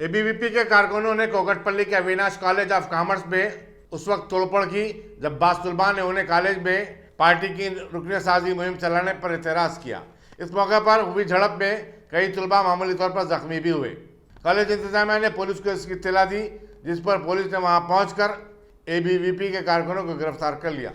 ABVP के कारकुनों ने कोकटपल्ली के अविनाश कॉलेज ऑफ कॉमर्स में उस वक्त तोड़फोड़ की जब बास तलबा ने उन्हें कॉलेज में पार्टी की रुकने मुहिम चलाने पर एतराज किया। इस मौके पर हुई झड़प में कई तलबा मामूली तौर पर जख्मी भी हुए। कॉलेज इंतजामिया ने पुलिस को इसकी इत्तला दी, जिस पर पुलिस ने वहां पहुंचकर एबीवीपी के कारकुनों को गिरफ्तार कर लिया।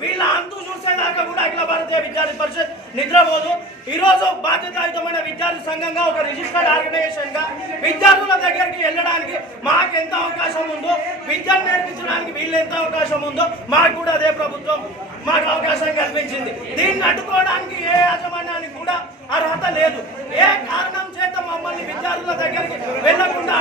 వీళ్ళ అంతు చూసేదాకా కూడా అఖిల భారతీయ విద్యార్థి పరిషత్ నిద్రపోదు। ఈరోజు బాధ్యతాయుతమైన విద్యార్థి సంఘంగా ఒక రిజిస్టర్డ్ ఆర్గనైజేషన్ గా విద్యార్థుల దగ్గరికి వెళ్ళడానికి మాకు ఎంత అవకాశం ఉందో, విద్యను నేర్పించడానికి వీళ్ళు ఎంత అవకాశం ఉందో మాకు కూడా అదే ప్రభుత్వం మాకు అవకాశం కల్పించింది। దీన్ని అడ్డుకోవడానికి ఏ యాజమాన్యానికి కూడా అర్హత లేదు। ఏ కారణం చేత మమ్మల్ని విద్యార్థుల దగ్గరికి వెళ్లకుండా